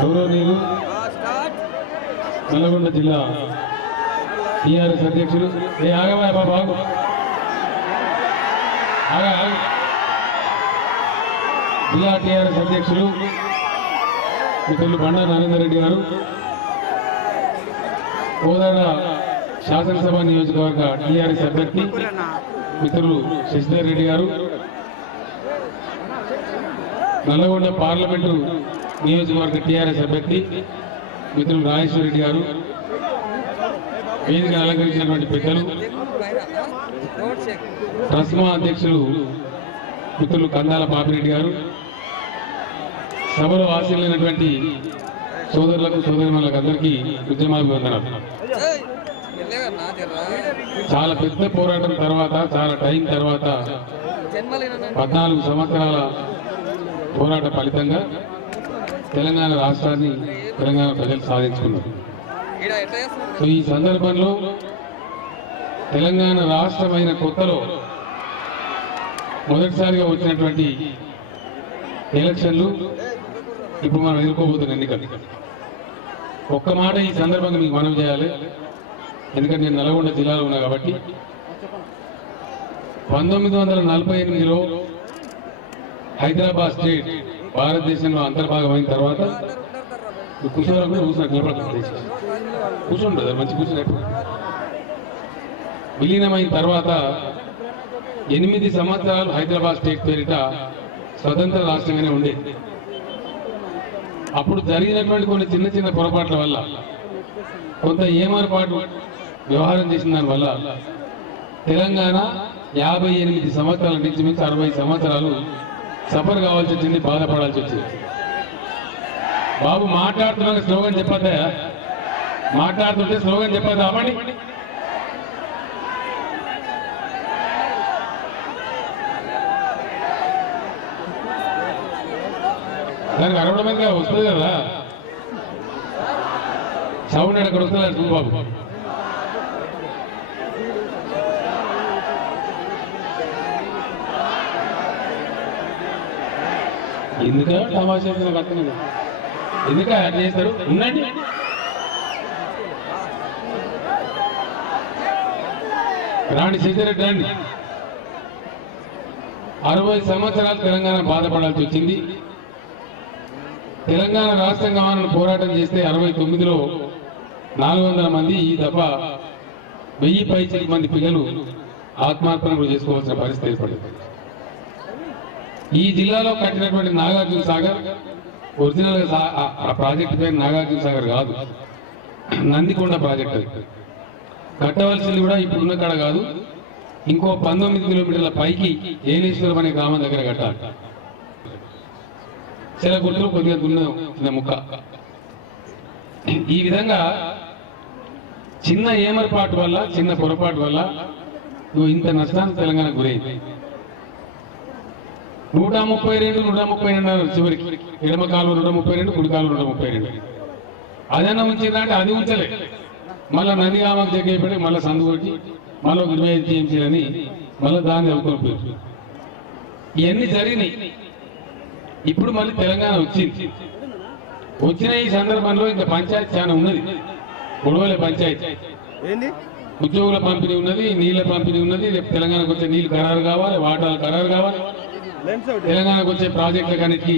గౌరవనీయులు నల్లగొండ జిల్లా టీఆర్ఎస్ అధ్యక్షులు ఆగమా బాబు జిల్లా టీఆర్ఎస్ అధ్యక్షులు మిత్రులు బండా నరేందర్ రెడ్డి గారు, కోదాడ శాసనసభ నియోజకవర్గ టీఆర్ఎస్ అభ్యర్థి మిత్రులు శశిధర్ రెడ్డి గారు, నల్లగొండ పార్లమెంటు నియోజకవర్గ టీఆర్ఎస్ అభ్యర్థి మిత్రులు రాజేశ్వర రెడ్డి గారు, వేదిక అలంకరించినటువంటి పెద్దలు, ట్రస్మా అధ్యక్షులు మిత్రులు కందాల పాపిరెడ్డి గారు, సభలో ఆశీలైనటువంటి సోదరులకు సోదరిమణులకు అందరికీ ఉద్యమాభివందనాలు. చాలా పెద్ద పోరాటం తర్వాత, చాలా టైం తర్వాత 14 సంవత్సరాల పోరాట ఫలితంగా తెలంగాణ రాష్ట్రాన్ని తెలంగాణ ప్రజలు సాధించుకున్నారు. సో ఈ సందర్భంలో తెలంగాణ రాష్ట్రమైన కొత్తలో మొదటిసారిగా వచ్చినటువంటి ఎలక్షన్లు ఇప్పుడు మనం ఎదుర్కోబోతున్న ఎన్నికలు. ఒక్క మాట ఈ సందర్భంగా మీకు మనవి చేయాలి, ఎందుకంటే నేను నల్గొండ జిల్లాలో ఉన్నా కాబట్టి. 1948లో హైదరాబాద్ స్టేట్ భారతదేశంలో అంతర్భాగమైన తర్వాత కూర్చోవాలని కూర్చుంటుంది మంచి కూర్చున్నట్టు విలీనమైన తర్వాత 8 సంవత్సరాలు హైదరాబాద్ స్టేట్ పేరిట స్వతంత్ర రాష్ట్రంగానే ఉండేది. అప్పుడు జరిగినటువంటి కొన్ని చిన్న చిన్న పొరపాట్ల వల్ల, కొంత ఏమార్పాటు వ్యవహారం చేసిన దానివల్ల తెలంగాణ 58 సంవత్సరాల నుంచి మించి 60 సంవత్సరాలు సఫర్ కావాల్సి వచ్చింది, బాధపడాల్సి వచ్చింది. బాబు మాట్లాడుతున్నా స్లోగన్ చెప్పద్దా? మాట్లాడుతుంటే స్లోగన్ చెప్పద్దా? అవ్వండి. దానికి అరవడమే వస్తుంది కదా సౌండ్, ఎక్కడ వస్తుంది చూడు బాబు. ఎందుక తమాషా కట్టలేదు, ఎందుక యాడ్ చేస్తారు? ఉండండి. రాణి శశిరెడ్డి రండి. 60 సంవత్సరాలు తెలంగాణ బాధపడాల్సి వచ్చింది. తెలంగాణ రాష్ట్రం కావాలని పోరాటం చేస్తే 69లో 400 మంది, ఈ దఫా 1000 పైచిలకు మంది పిల్లలు ఆత్మార్పణలు చేసుకోవాల్సిన పరిస్థితి ఏర్పడింది. ఈ జిల్లాలో కట్టినటువంటి నాగార్జున సాగర్ ఒరిజినల్ ఆ ప్రాజెక్టు పేరు నాగార్జున సాగర్ కాదు, నందికొండ ప్రాజెక్ట్. అది కట్టవలసింది కూడా ఇప్పుడున్న కాడ కాదు, ఇంకో 19 కిలోమీటర్ల పైకి ఏలేశ్వరం అనే గ్రామం దగ్గర కట్టాలి. చెలగుట్లు కొద్దిగా చిన్న ముక్క. ఈ విధంగా చిన్న ఏమరపాటు వల్ల, చిన్న పొరపాటు వల్ల నువ్వు ఇంత నష్టానికి తెలంగాణ గురైంది. 132 132 చివరికి ఎడమ కాలు 132, కుడి కాలు 132. అదన్నా ఉంచిందంటే అది ఉంచలే, మళ్ళీ నందిగామకు జగ్గైపడి మళ్ళీ సందు కొట్టి మళ్ళీ 25 టీఎంసీలని మళ్ళీ దాన్ని చదువుకొని ఇవన్నీ జరిగినాయి. ఇప్పుడు మళ్ళీ తెలంగాణ వచ్చింది. వచ్చిన ఈ సందర్భంలో ఇంకా పంచాయతీ చాలా ఉన్నది. గొడవలే పంచాయతీ, ఉద్యోగుల పంపిణీ ఉన్నది, నీళ్ళ పంపిణీ ఉన్నది. రేపు తెలంగాణకు వచ్చే నీళ్ళు ఖరారు కావాలి, వాటాలు ఖరారు కావాలి, తెలంగాణకు వచ్చే ప్రాజెక్టులకన్నిటికీ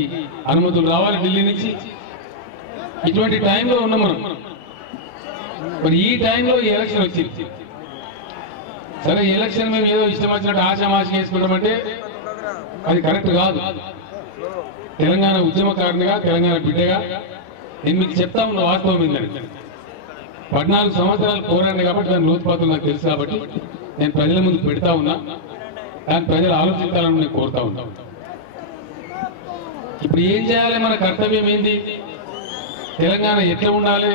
అనుమతులు రావాలి ఢిల్లీ నుంచి. ఇటువంటి టైంలో ఉన్నాం మనం. మరి ఈ టైంలో ఈ ఎలక్షన్ వచ్చింది. సరే, ఎలక్షన్ మేము ఏదో ఇష్టం వచ్చినట్టు ఆశామాషి వేసుకుంటామంటే అది కరెక్ట్ కాదు. తెలంగాణ ఉద్యమకారునిగా, తెలంగాణ బిడ్డగా నేను మీకు చెప్తా ఉన్న వాస్తవం ఏంటంటే 14 సంవత్సరాలు పోరాడి కాబట్టి దాని లోతుపాతులు నాకు తెలుసు కాబట్టి నేను ప్రజల ముందు పెడతా ఉన్నా. దాన్ని ప్రజలు ఆలోచించాలని నేను కోరుతా ఉన్నా. ఇప్పుడు ఏం చేయాలి? మన కర్తవ్యం ఏంది? తెలంగాణ ఎట్లా ఉండాలి?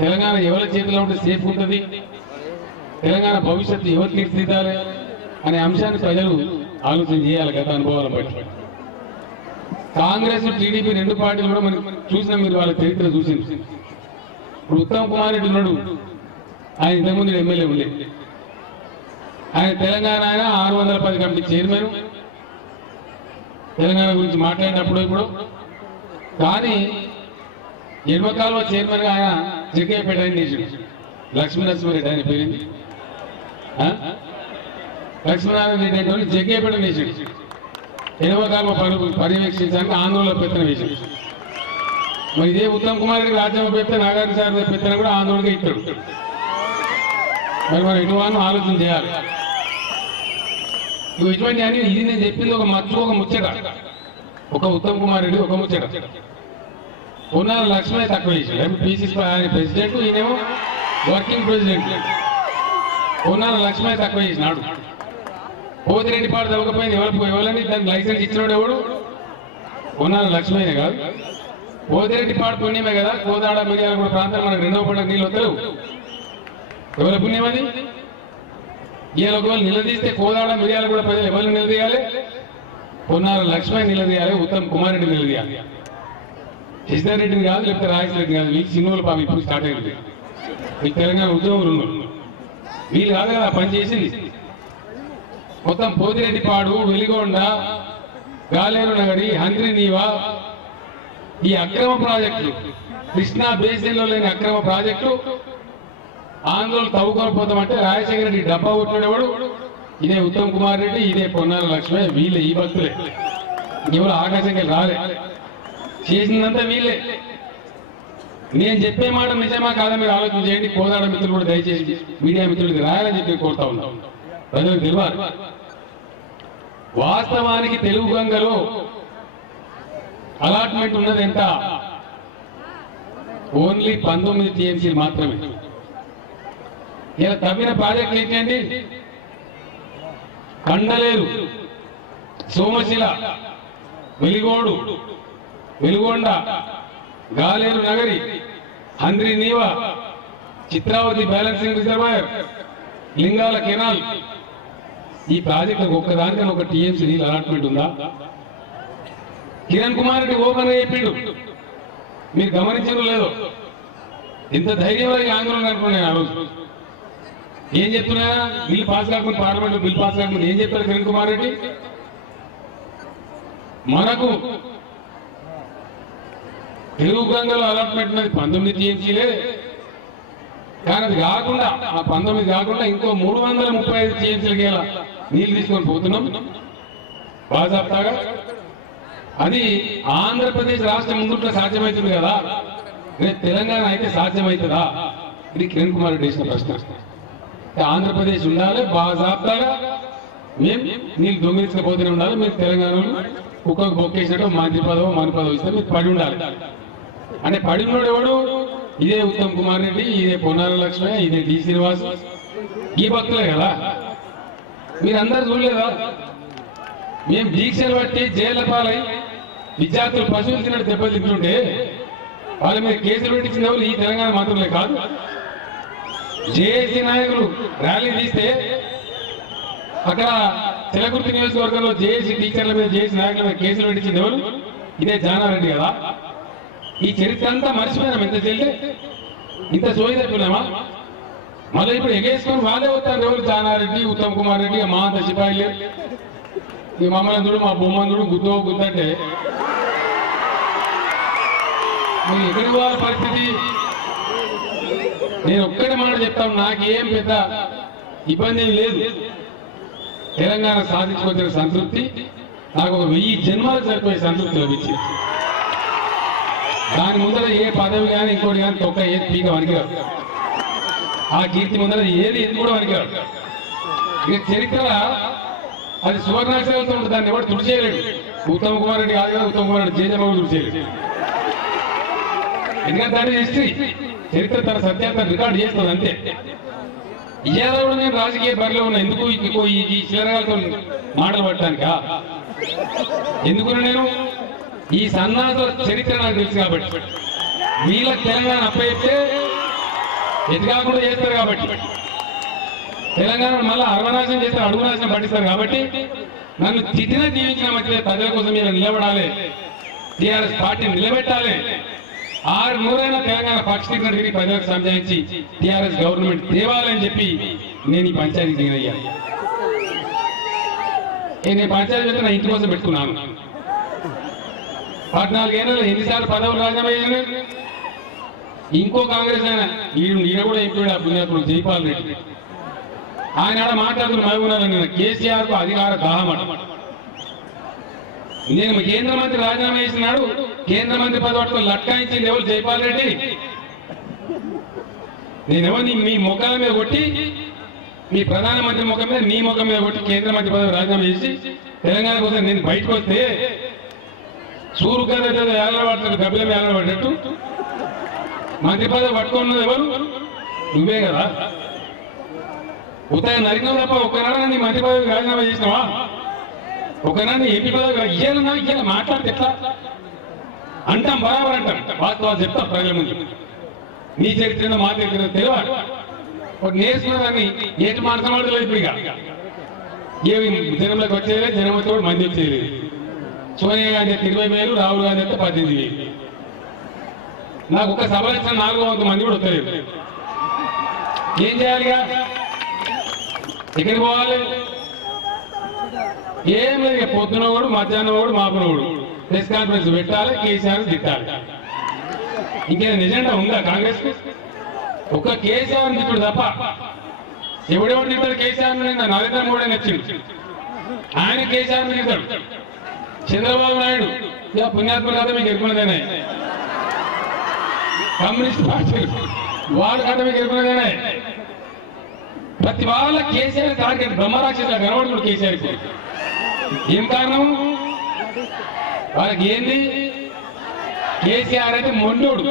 తెలంగాణ ఎవరి చేతిలో ఉంటే సేఫ్ ఉంటుంది? తెలంగాణ భవిష్యత్తు ఎవరు తీర్చిదిద్దాలి అనే అంశాన్ని ప్రజలు ఆలోచన చేయాలి. గత అనుభవాలను బట్టి కాంగ్రెస్, టీడీపీ 2 పార్టీలు కూడా మనం చూసినా, మీరు వాళ్ళ చరిత్ర చూసింది. ఇప్పుడు ఉత్తమ్ కుమార్ రెడ్డి ఉన్నాడు, ఆయన ఇంతకుముందు ఎమ్మెల్యే ఉండే, ఆయన తెలంగాణ ఆయన 610 కమిటీ చైర్మన్. తెలంగాణ గురించి మాట్లాడినప్పుడు ఇప్పుడు కానీ ఎడమకాలువ చైర్మన్ గా ఆయన జగ్గయ్యపేట ఆయన చేసిండు. లక్ష్మీనరసింహారెడ్డి ఆయన పేరింది, లక్ష్మీనారాయణ రెడ్డి అంటే జగ్గయ్యపేట వేసిండు. ఎడమకాలువ పనులు పర్యవేక్షించడానికి ఆందోళన పెత్తనం వేసిండు. మరి ఇదే ఉత్తమ్ కుమార్ రెడ్డి రాజ్యాంగ పెడితే నాగార్జున సార్ పెత్తనం కూడా ఆందోళనగా ఇస్తాడు. మరి మనం ఎటువంటి ఆలోచన చేయాలి. ఇటువంటి అని ఇది నేను చెప్పింది ఒక ముచ్చట, ఒక ఉత్తమ్ కుమార్ రెడ్డి ఒక ముచ్చట. పొన్నాల లక్ష్మణ్ తక్కువ చేసాడు, పిసిసి ప్రెసిడెంట్, ఈయనేమో వర్కింగ్ ప్రెసిడెంట్. పొన్నాల లక్ష్మణ్ తక్కువ చేసినాడు. పోతిరెడ్డి పాడు తవ్వకపోయింది ఎవరని దానికి లైసెన్స్ ఇచ్చినాడు ఎవడు? పొన్నాల లక్ష్మణే కాదు, పోతిరెడ్డి పాడు పుణ్యమే కదా. కోదాడ మిర్యాలగూడ ప్రాంతం మనకు రెండవ పండుగ నీళ్ళు వస్తారు. ఎవరి పుణ్యం అది? ఇవాళ ఒకవేళ నిలదీస్తే కోదాడ మిర్యాలగూడ ప్రజలు ఎవరిని నిలదీయాలి? పొన్నాల లక్ష్మణ్ నిలదీయాలి, ఉత్తమ్ కుమార్ రెడ్డి నిలదీయాలి. శశిధర్ రెడ్డిని కాదు, లేకపోతే రాజేశ్వర రెడ్డి కాదు. మీకు సినిమాలు పాపం ఇప్పుడు స్టార్ట్ అయింది. మీకు తెలంగాణ ఉద్యోగులు ఉన్నారు, వీళ్ళు కాదు కదా పని చేసింది. మొత్తం పోతిరెడ్డిపాడు, వెలిగొండ, గాలేరు నగరి, హంద్రి నీవా, ఈ అక్రమ ప్రాజెక్టులు, కృష్ణా బేసిన్లో లేని అక్రమ ప్రాజెక్టులు ఆందోళన తవ్వుకొని పోతామంటే రాజశేఖర రెడ్డి డబ్బా కొట్టినవాడు ఇదే ఉత్తమ్ కుమార్ రెడ్డి, ఇదే పొన్నాల లక్ష్మణ్. వీళ్ళే ఈ భక్తులే, ఎవరు ఆకాశంగా రాలే, చేసిందంతా వీళ్ళే. నేను చెప్పే మాట నిజమా కాదా మీరు ఆలోచన చేయండి. కోదాడ మిత్రులు కూడా దయచేసి మీడియా మిత్రులకి రాయాలని చెప్పి కోరుతా ఉన్నాం. ప్రజలకు తెలియాలి. వాస్తవానికి తెలుగు గంగలో అలాట్మెంట్ ఉన్నది ఎంత? ఓన్లీ 19 టీఎంసీలు మాత్రమే. ఇలా తవ్విన ప్రాజెక్టులు ఏంటండి? కండలేరు, సోమశిల, వెలిగోడు, వెలుగొండ, గాలేరు నగరి, హంద్రి నీవా, చిత్రావతి బ్యాలెన్సింగ్ రిజర్వాయర్, లింగాల కెనాల్. ఈ ప్రాజెక్టులకు ఒక్కదానికన్నా ఒక టీఎంసీ నీళ్ళు అలాట్మెంట్ ఉందా? కిరణ్ కుమార్ రెడ్డి ఓపెన్ గా చెప్పిండు, మీరు గమనించడం లేదు. ఇంత ధైర్యంగా ఆందోళన అనుకున్నాను. ఆ రోజు ఏం చెప్తున్నా? బిల్ పాస్ కాకుండా, పార్లమెంట్ బిల్ పాస్ కాకుండా ఏం చెప్తారు కిరణ్ కుమార్ రెడ్డి? మనకు తెలుగు గంగలో అలాట్మెంట్ ఉన్నది 19 టీఎంసీలే, కానీ అది కాకుండా, ఆ 19 కాకుండా ఇంకో 335 టీఎంసీలకి నీళ్లు తీసుకొని పోతున్నాం బాజాప్తాగా. అది ఆంధ్రప్రదేశ్ రాష్ట్రం ముందుట్లో సాధ్యమవుతుంది కదా, రేపు తెలంగాణ అయితే సాధ్యమవుతుందా? ఇది కిరణ్ కుమార్ రెడ్డి వేసిన ప్రశ్న. ఆంధ్రప్రదేశ్ ఉండాలి బాజాప్తాగా, మేము నీళ్ళు దొంగిలించకపోతేనే ఉండాలి. మీరు తెలంగాణలో కుక్కకు బొక్కేసినట్టు మంత్రి పదవి మన పదవి ఇస్తే మీరు పడి ఉండాలి. అంటే పడి ఉన్నాడు ఎవడు? ఇదే ఉత్తమ్ కుమార్ రెడ్డి, ఇదే పొన్నాల లక్ష్మణ్, ఇదే డి శ్రీనివాస్, ఈ భక్తులే కదా. మీరందరూ చూడలేదా? మేము దీక్షలు బట్టి జైళ్ల పాలై విద్యార్థులు పశువులు తిన్నట్టు దెబ్బలు తింటుంటే వాళ్ళ మీద కేసులు పెట్టించిన వాళ్ళు ఈ తెలంగాణ మాత్రమే కాదు. జేఏసీ నాయకులు ర్యాలీ తీస్తే అక్కడ తెలకుర్తి నియోజకవర్గంలో జేఏసీ టీచర్ల మీద, జేఏసీ నాయకుల మీద కేసులు పెట్టించిన ఎవరు? ఇదే జానారెడ్డి కదా. ఈ చరిత్ర అంతా మర్చిపోయినాం. ఇంత చెల్లి ఇంత సోయి తప్పినామా? మళ్ళీ ఇప్పుడు ఎగేసుకొని వాళ్ళే వస్తారు ఎవరు? జానారెడ్డి, ఉత్తమ్ కుమార్ రెడ్డి, మా అంత సిపాయిలు, ఈ మమ్మల్ని మా బొమ్మను గుద్దంటే మీరు ఎక్కడి వాళ్ళ పరిస్థితి? నేను ఒక్కటి మాట చెప్తాను, నాకేం పెద్ద ఇబ్బంది ఏం లేదు. తెలంగాణ సాధించుకొచ్చిన సంతృప్తి నాకు ఒక 1000 జన్మలు సరిపోయే సంతృప్తి లభించింది. దాని ముందర ఏ పదవి కానీ ఇంకోటి కానీ తొక్క ఏది పీక వనికిరాదు. ఆ కీర్తి ముందర ఏది కూడా వనికిరాదు. ఇక చరిత్ర అది సువర్ణాక్షరాలతో ఉంటుంది, దాన్ని ఎవరు తుడిచేయలేడు. ఉత్తమ్ కుమార్ రెడ్డి కాదు కదా, ఉత్తమ్ కుమార్ రెడ్డి జేజమ్మ తుడిచేయలేడు. ఎందుకంటే దాని హిస్టరీ, చరిత్ర తన సత్యాన్ని రికార్డు చేస్తుంది అంతే. ఇవాళ కూడా నేను రాజకీయ బరిలో ఉన్నా. ఎందుకు ఈ చిల్లరగాలతో మాటలు పట్టడానికా? ఎందుకు నేను ఈ సన్నాస చరిత్ర నాకు తెలుసు కాబట్టి, వీళ్ళకి తెలంగాణ అప్పచెప్తే ఎదుగాకుండా చేస్తారు కాబట్టి, తెలంగాణ మళ్ళీ అర్వనాశనం చేస్తారు, అడుగునాశనం పట్టిస్తారు కాబట్టి, నన్ను తిట్టినా జీవించిన మధ్య ప్రజల కోసం మీరు నిలబడాలి, టీఆర్ఎస్ పార్టీని నిలబెట్టాలి. 6 తెలంగాణ పక్షిని ప్రజలకు సంజాయించి టీఆర్ఎస్ గవర్నమెంట్ తేవాలని చెప్పి నేను ఈ పంచాయతీ దిగయ్యా. నేను పంచాయతీ పెట్టి నా ఇంటి కోసం పెట్టుకున్నాను. 14 ఏళ్ళలో ఎన్నిసార్లు పదవులు రాజీనామా చేసిన ఇంకో కాంగ్రెస్ ఈయన కూడా ఎంపీడు ఆ పుణ్యాత్ముడు జైపాల్ రెడ్డి ఆయన ఆడ మాట్లాడుతున్న మహబూబ్నగర్ కేసీఆర్ కు అధికార దాహమట. నేను కేంద్ర మంత్రి రాజీనామా చేసినాడు, కేంద్ర మంత్రి పదవి పట్టుకొని లట్కాయించింది ఎవరు? జైపాల్ రెడ్డి. నేనెవరిని మీ ముఖాల మీద కొట్టి, మీ ప్రధానమంత్రి ముఖం మీద, నీ ముఖం మీద కొట్టి కేంద్ర మంత్రి పదవి రాజీనామా చేసి తెలంగాణ కోసం నేను బయటకు వస్తే సూరు గారు ఏళ్ళబడతాడు, గబ్బిలం ఏళ్ళబడ్డట్టు మంత్రి పదవి పట్టుకున్నది ఎవరు? నువ్వే కదా. ఉత్తరం నరికినావు తప్ప ఒక్కనాడు నీ మంత్రి పదవి రాజీనామా చేసినావా? ఒకనాడు ఎంపీ పదవి ఇయ్యాల మాట్లాడితే ఎట్లా అంటాం, బరాబర్ అంటాం, వాస్తవాలు చెప్తాం ప్రజల ముందు. నీ చరిత్ర మా చరిత్ర తెలియాలి. ఒకటి నేర్చుకున్నదాన్ని ఏటి మాట్లాడలేదు. ఇప్పుడు ఇక ఏమి జనంలోకి వచ్చేది, జనం వచ్చే కూడా మంది వచ్చేది. సోనియా గాంధీ 20,000, రాహుల్ గాంధీ అయితే 18,000. నాకు ఒక్క సభ ఇచ్చిన 400 మంది కూడా వస్తలేదు. ఏం చేయాలిగా? ఎక్కడికి పోవాలి? ఏం లేదు. పొద్దున వాడు, మధ్యాహ్నం వాడు, మాపునవాడు ప్రెస్ కాన్ఫరెన్స్ పెట్టాలి, కేసీఆర్ తిట్టాలి. ఇంకేమైనా నిజంగా ఉందా కాంగ్రెస్? ఒక్క కేసీఆర్ తిట్టుడు తప్ప ఎవడెవడు తిట్టాడు కేసీఆర్? నరేంద్ర మోడీ నచ్చింది, ఆయన కేసీఆర్ తిట్టాడు. చంద్రబాబు నాయుడు ఇక పుణ్యాత్మక కథ మీకు ఎరుకున్నదేనే, కమ్యూనిస్ట్ పార్టీ వాళ్ళ కథ మీకు ఎరుకున్నదేనే. ప్రతి వాళ్ళ కేసీఆర్ టార్గెట్ బ్రహ్మరాక్షస కనబడుతుంది కేసీఆర్. ఏం కారణం? వాళ్ళకి ఏంది? కేసీఆర్ అయితే మొండోడు,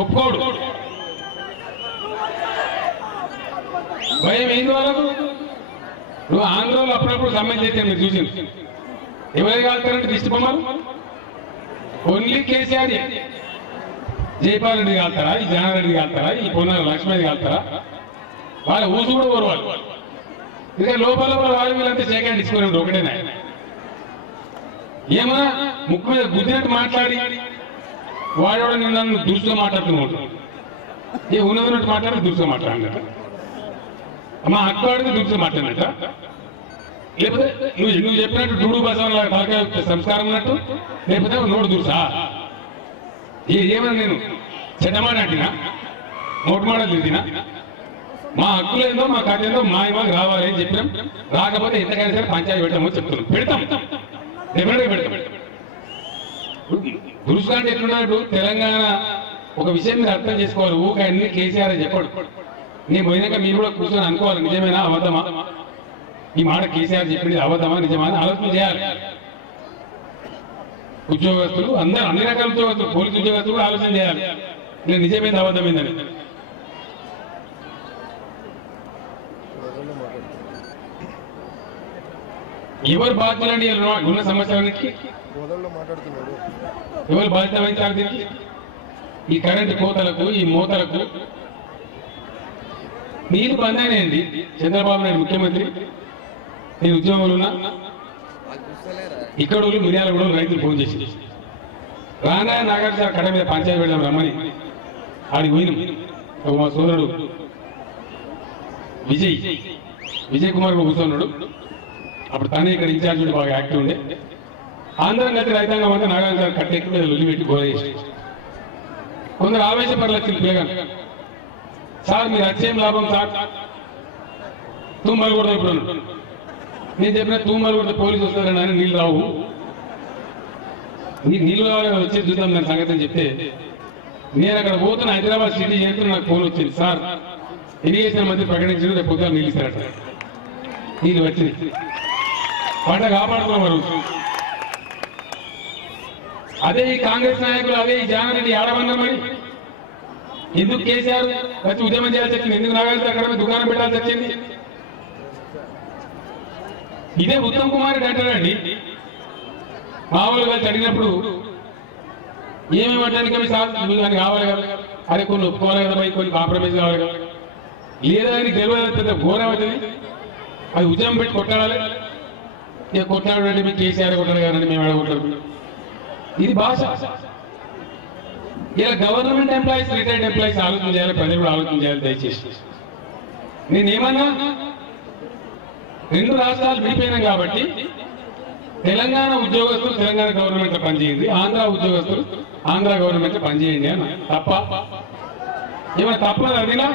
ఒప్పుకోడు. భయం ఏంది వాళ్ళకు? నువ్వు ఆంధ్రలో అప్పుడప్పుడు సమ్మె చేస్తే మీరు చూసింది. ఎవరు కాలుతారంటే దిష్టి బొమ్మలు ఓన్లీ కేసీఆర్. జైపాల్ రెడ్డి కాలుతారా, ఈ జనారెడ్డి కాలుతారా, ఈ పొన్నాల లక్ష్మణ్ కాలుతారా? వాళ్ళ ఊసు కూడా కోరవాలి. ఇక లోపల వాళ్ళు వీళ్ళంతా సేకండ్ తీసుకుని ఒకటేనా? ఏమన్నా ముక్కు మీద గుద్దినట్టు మాట్లాడి వాడు నన్ను దురుసుగా మాట్లాడుతున్నాడు. ఏ ఉన్నదిన్నట్టు మాట్లాడి దురుసుగా మాట్లాడినట్ట, అమ్మ అక్కడికి దురుసుగా మాట్లాడినట్ట. లేకపోతే నువ్వు చెప్పినట్టు డూడు బసవన్ తలకాయ సంస్కారం ఉన్నట్టు, లేకపోతే నోటు దురుసా? ఏమన్నా నేను చెడ్డమాట అంటినా, నోటు మాట తిరిగినా? మా హక్కులేందో మా కథ ఏందో మా ఇవాళ రావాలి అని చెప్పినాం. రాకపోతే ఎంతకైనా సరే పంచాయతీ పెట్టామని చెప్తున్నాం. పెడతాం, డెఫినెట్గా పెడతాం. దురుసుగా అంటే ఎట్లున్నాడు? తెలంగాణ ఒక విషయం మీరు అర్థం చేసుకోవాలి. ఊక అన్ని కేసీఆర్ చెప్పాడు. నేను పోయినాక మీరు కూడా కూర్చొని అనుకోవాలి, నిజమేనా అబద్ధమా? ఈ మాట కేసీఆర్ చెప్పింది అబద్ధమా నిజమా అని ఆలోచన చేయాలి. ఉద్యోగస్తులు అందరూ, అన్ని రకాల ఉద్యోగస్తులు, పోలీసు ఉద్యోగస్తులు కూడా ఆలోచన చేయాలి, నేను నిజమైంది అబద్ధమైందని. ఎవరు బాధ్యులండి ఉన్న సమస్యలకి? ఎవరు బాధ్యత వహించాలి దీనికి? ఈ కరెంటు కోతలకు, ఈ మూతలకు నీరు బంద్ అయినాయండి. చంద్రబాబు నాయుడు ముఖ్యమంత్రి, నేను ఉద్యోగంలో ఉన్నా. ఇక్కడ మిర్యాల కూడా రైతులు ఫోన్ చేసి రానా నాగార్జున కడ మీద పంచాయతీ పెడదాం రమ్మని ఆడికి పోయినాం. మా సోదరుడు విజయ్ కుమార్ కూర్చున్నాడు. అప్పుడు తనే ఇక్కడ ఇన్ఛార్జ్ ఉండి బాగా యాక్టివ్ ఉండే. ఆంధ్ర గతి రైతాంగం అంతా నాగార్జున కట్టెక్కి మీద లొల్లి పెట్టి గోడ చేసి కొందరు ఆవేశపడలొచ్చింది పిల్లగాను. సార్ మీరు వచ్చేం లాభం సార్, తూంబలు కూడా ఇప్పుడు నేను చెప్పిన తూంబలు కూడా పోలీసు వస్తారని ఆయన నీళ్ళు రావు, నీళ్ళు కావాలి వచ్చి చూద్దాం దాని సంగతి అని చెప్తే, నేను అక్కడ పోతున్న హైదరాబాద్ సిటీ చేరుతున్న నాకు ఫోన్ వచ్చింది. సార్ ఇరిగేషన్ మంత్రి ప్రకటించిన రేపు పొద్దున నీళ్ళు ఇస్తారట. నీళ్ళు వచ్చింది, పంట కాపాడుతున్నాం వారు. అదే ఈ కాంగ్రెస్ నాయకులు, అదే ఈ జానారెడ్డి ఆడమన్నామని ఎందుకు కేసీఆర్ వచ్చి ఉద్యమం చేయాల్సి వచ్చింది? ఎందుకు నాగార్జున అక్కడ దుకాణం పెట్టాల్సి వచ్చింది? ఇదే ఉత్తమ్ కుమార్ రెడ్డి అంటారండి, మామూలు కలిసి అడిగినప్పుడు ఏమేమంటానికి సార్ అని కావాలి కదా, అరే కొన్ని ఒప్పుకోవాలి కదా, కొన్ని కాంప్రమైజ్ కావాలి కదా, లేదా అని తెలియదు, పెద్ద ఘోరం అవుతుంది. అది ఉద్యమం పెట్టి కొట్టాడాలి. ఇక కొట్లాడంటే మీకు కేసీఆర్ కొట్టాడు కదండి, మేము ఎడగొట్టాడు. ఇది భాష. ఇలా గవర్నమెంట్ ఎంప్లాయీస్, రిటైర్డ్ ఎంప్లాయీస్ ఆలోచన చేయాలి, ప్రజలు కూడా ఆలోచన చేయాలి దయచేసి. నేనేమన్నా రెండు రాష్ట్రాలు విడిపోయినాం కాబట్టి తెలంగాణ ఉద్యోగస్తులు తెలంగాణ గవర్నమెంట్ పనిచేయండి, ఆంధ్ర ఉద్యోగస్తులు ఆంధ్ర గవర్నమెంట్ పనిచేయండి అన్న తప్ప. ఏమైనా తప్పదు అదిలా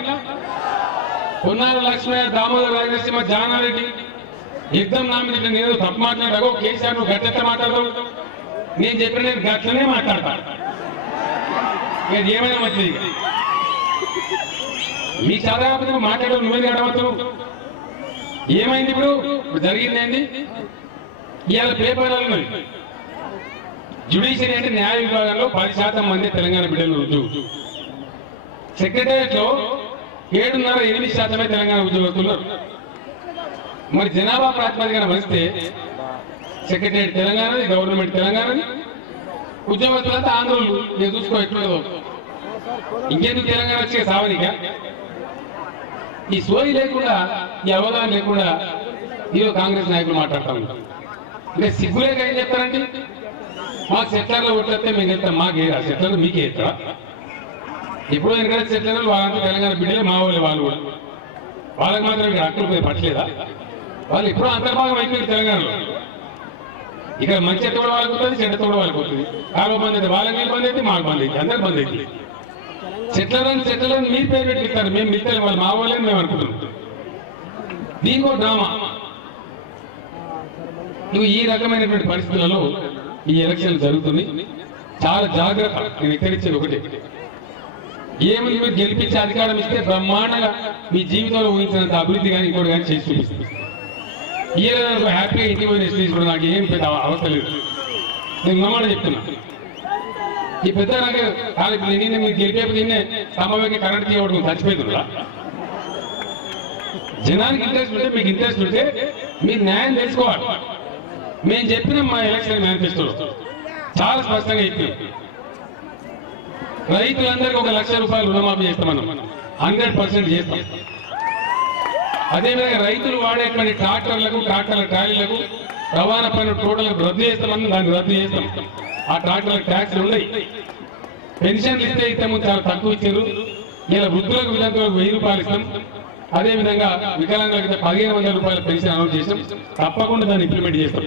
పొన్నాల లక్ష్మయ్య దామోదర రాజనరసింహ జానారెడ్డి యుద్ధం నా మీద నేను తప్పు మాట్లాడాగో కేసీఆర్ నువ్వు గట్టెట్ట మాట్లాడతావు నేను చెప్పిన నేను గట్లనే మాట్లాడతా ఏమైనా మంచిది మీ చదవకపోతే నువ్వు మాట్లాడవు నువ్వేది అడగవచ్చు ఏమైంది ఇప్పుడు జరిగిందేంటి ఇవాళ పేపర్లు ఉన్నది జ్యుడిషియరీ అంటే న్యాయ విభాగంలో 10% మంది తెలంగాణ బిడ్డలు రుజువు సెక్రటేరియట్ లో 7.5-8% తెలంగాణ ఉద్యోగస్తులు మరి జనాభా ప్రాతిపదికన వస్తే సెక్రటేరియట్ తెలంగాణది గవర్నమెంట్ తెలంగాణది ఉద్యోగస్తులంతా ఆంధ్రులు నేను చూసుకో ఎట్లుండదో ఇంకెందుకు తెలంగాణ వచ్చే సావనిక ఈ సోయి లేకుండా ఈ అవగాహన లేకుండా ఈరోజు కాంగ్రెస్ నాయకులు మాట్లాడుతూ ఉంటారు అంటే సిగ్గులేక ఏం చెప్తారంటే మాకు సెట్లర్లో ఓట్లయితే మేము చెప్తాం మాకేరా సెట్లర్లు మీకే ఎత్తారా ఎప్పుడో ఎందుకంటే సెట్లర్లు వాళ్ళంతా తెలంగాణ బిడ్డలే మా వాళ్ళు కూడా వాళ్ళకి మాత్రం ఇక్కడ హక్కులు పట్టలేదా వాళ్ళు ఎప్పుడో అంతర్భాగం అయిపోయింది తెలంగాణలో ఇక్కడ మంచి ఎత్త కూడా వాళ్ళకి ఉంటుంది చెడ్డ కూడా వాళ్ళకి వస్తుంది కాలువ బంద్ అయితే వాళ్ళకి నీళ్ళు బంద్ అయితే మాకు బంద్ అయితే అందరికి బంద్ అయితే సెట్లర్ని మీరు పేరు పెట్టిస్తారు మేము మిగతారు వాళ్ళు మా వాళ్ళని మేము అనుకుంటున్నాం దీనికో డ్రామా నువ్వు ఈ రకమైనటువంటి పరిస్థితులలో ఈ ఎలక్షన్లు జరుగుతుంది చాలా జాగ్రత్త నేను హెచ్చరించేది ఒకటి ఏమని మీరు గెలిపించే అధికారం ఇస్తే బ్రహ్మాండంగా మీ జీవితంలో ఊహించినంత అభివృద్ధి కానీ ఇంకోటి కానీ చేసి చూపిస్తుంది ఈ హ్యాపీగా ఇంటి పోయి రెస్ట్ తీసుకోవడం నాకు ఏం పెద్ద అవసరం లేదు నేను నమ్మాట చెప్తున్నా ఈ పెద్ద నాకు కాదు నిన్న మీరు గెలిపేపు నిన్నే సమవేకి కరెంట్ తీయడం చచ్చిపోతుందా జనానికి ఇంట్రెస్ట్ ఉంటే మీకు ఇంట్రెస్ట్ ఉంటే మీరు న్యాయం తెలుసుకోవాలి మేము చెప్పినాం మా ఎలక్షన్ మేనిఫెస్టోలో చాలా స్పష్టంగా చెప్పినాం రైతులందరికీ 1 లక్ష రూపాయలు రుణమాఫీ చేస్తామన్నాం 100% చేస్తాం అదేవిధంగా రైతులు వాడేటువంటి ట్రాక్టర్ల ట్రాలీలకు రవాణా పన్ను టోటల్ రద్దు చేస్తామని దాన్ని రద్దు చేస్తాం ఆ ట్రాక్టర్లకు ట్యాక్స్లు ఉన్నాయి పెన్షన్లు ఇస్తే ముందు చాలా తక్కువ ఇచ్చారు ఇలా వృద్ధులకు విధంతులకు 1000 రూపాయలు ఇస్తాం అదేవిధంగా వికలాంగులకు 1500 రూపాయల పెన్షన్ అనౌన్స్ చేసాం తప్పకుండా దాన్ని ఇంప్లిమెంట్ చేస్తాం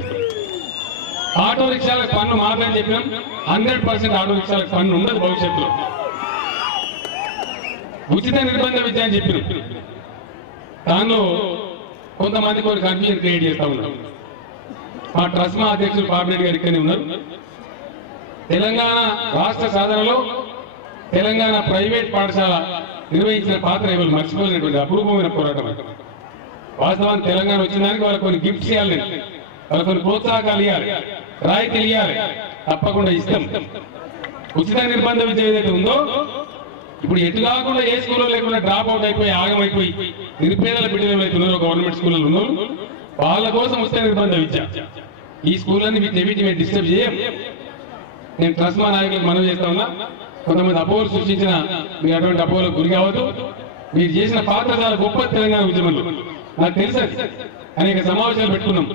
ఆటో రిక్షాలకు పన్ను మాత్రం చెప్పినాం 100% ఆటో రిక్షాలకు పన్ను ఉండదు భవిష్యత్తులో ఉచిత నిర్బంధ విద్య అని చెప్పినాం దానిలో కొంతమంది కొన్ని కన్ఫ్యూజన్ క్రియేట్ చేస్తా ఉన్నారు మా ట్రస్మా అధ్యక్షులు బాబిరెడ్డి గారు ఇక్కడనే ఉన్నారు తెలంగాణ రాష్ట్ర సాధనలో తెలంగాణ ప్రైవేట్ పాఠశాల నిర్వహించిన పాత్ర ఎవరు మర్చిపోలేనటువంటి అపూర్వమైన పోరాటం వాస్తవానికి తెలంగాణ వచ్చిన దానికి వాళ్ళకి కొన్ని గిఫ్ట్స్ ఇవ్వాలి వాళ్ళకి కొన్ని ప్రోత్సాహకాలు ఇవ్వాలి రాయితీలు ఇవ్వాలి తప్పకుండా ఇస్తాం ఉచిత నిర్బంధ విద్య ఏదైతే ఉందో ఇప్పుడు ఎటు కాకుండా ఏ స్కూల్లో లేకుండా డ్రాప్ అవుట్ అయిపోయి ఆగమైపోయి నిరుపేదల బిడ్డలు అయితే ఉన్నారో గవర్నమెంట్ స్కూల్లో ఉన్నారు వాళ్ళ కోసం ఉచిత నిర్బంధ విద్య ఈ స్కూళ్ళని వీటి మేము డిస్టర్బ్ చేయం నేను ట్రస్మా నాయకులకు మనవి చేస్తా ఉన్నా కొంతమంది అపోహలు సృష్టించిన మీరు అటువంటి అపోహలకు గురి కావద్దు మీరు చేసిన పాత్ర చాలా గొప్ప తెలంగాణ ఉద్యమంలో నాకు తెలుసు అనేక సమావేశాలు పెట్టుకున్నాం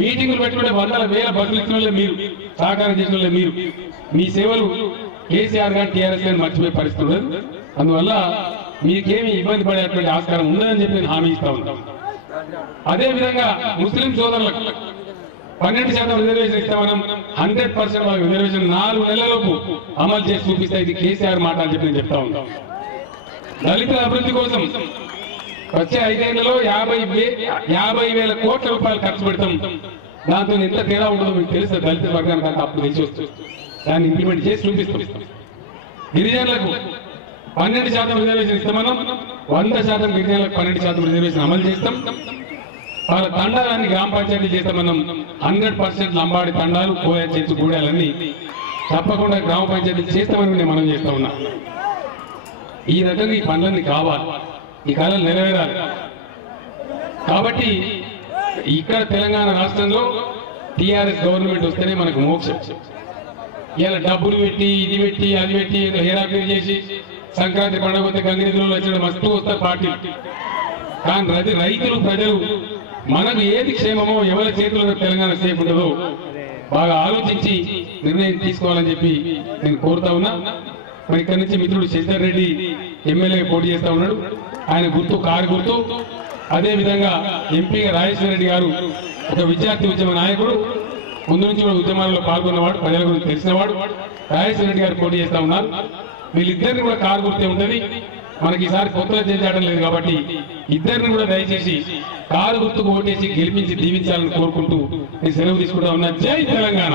మీటింగులు పెట్టుకుంటే 100,000 బస్సులు ఇచ్చిన వాళ్ళే మీరు సహకారం చేసిన వాళ్ళే మీరు మీ సేవలు కేసీఆర్ గారు టీఆర్ఎస్ గారిని మర్చిపోయే పరిస్థితి ఉండదు అందువల్ల మీకేమి ఇబ్బంది పడేటువంటి ఆస్కారం ఉండదని చెప్పి నేను హామీ ఇస్తా ఉన్నాం అదేవిధంగా ముస్లిం సోదరులకు 12% రిజర్వేషన్ ఇస్తామనం 100% వాళ్ళకి రిజర్వేషన్ 4 నెలలలోపు అమలు చేసి చూపిస్తే ఇది కేసీఆర్ మాట అని చెప్పి నేను చెప్తా ఉన్నాం దళితుల అభివృద్ధి కోసం వచ్చే 5 ఏళ్లలో 50,000 కోట్ల రూపాయలు ఖర్చు పెడతాం దాంతో ఎంత తేడా ఉండదో మీకు తెలుసు దళిత వర్గానికి అంతా అప్పుడు తెలిసి వస్తుంది దాన్ని ఇంప్లిమెంట్ చేసి చూపిస్తాం గిరిజనులకు 12% రిజర్వేషన్ ఇస్తామనం 100% గిరిజనులకు 12% రిజర్వేషన్ అమలు చేస్తాం వాళ్ళ తండాలన్నీ గ్రామ పంచాయతీ చేస్తామన్నాం 100% లంబాడి తండాలు కోయ చెట్టు గూడాలన్నీ తప్పకుండా గ్రామ పంచాయతీ చేస్తామని నేను మనం చేస్తా ఉన్నా ఈ రకంగా ఈ పనులన్నీ కావాలి ఈ కాలం నెరవేరాలి కాబట్టి ఇక్కడ తెలంగాణ రాష్ట్రంలో టీఆర్ఎస్ గవర్నమెంట్ వస్తేనే మనకు మోక్షం ఇలా డబ్బులు పెట్టి ఇది పెట్టి అది పెట్టి ఏదో హేరాఫేరీ చేసి సంక్రాంతి పండుగ వస్తే గంగిరెద్దులు వచ్చాడు మస్తు వస్తారు పార్టీ కానీ రైతులు ప్రజలు మనకు ఏది క్షేమమో ఎవరి చేతుల్లో తెలంగాణ సేఫ్ ఉండదో బాగా ఆలోచించి నిర్ణయం తీసుకోవాలని చెప్పి నేను కోరుతా ఉన్నా మరి ఇక్కడి నుంచి మిత్రుడు శశిధర్ రెడ్డి ఎమ్మెల్యే పోటీ చేస్తా ఉన్నాడు ఆయన గుర్తు కారు గుర్తు అదేవిధంగా ఎంపీగా రాజేశ్వర రెడ్డి గారు ఒక విద్యార్థి ఉద్యమ నాయకుడు ముందు నుంచి కూడా ఉద్యమాలలో పాల్గొన్నవాడు ప్రజల గురించి తెలిసినవాడు రాజేశ్వర రెడ్డి గారు పోటీ చేస్తా ఉన్నారు వీళ్ళిద్దరిని కూడా కారు గుర్తే ఉంటుంది మనకి ఈసారి కొత్తలో చేసేయడం లేదు కాబట్టి ఇద్దరిని కూడా దయచేసి కారు గుర్తుకు ఓటేసి గెలిపించి దీవించాలని కోరుకుంటూ నేను సెలవు తీసుకుంటా ఉన్నా. జై తెలంగాణ.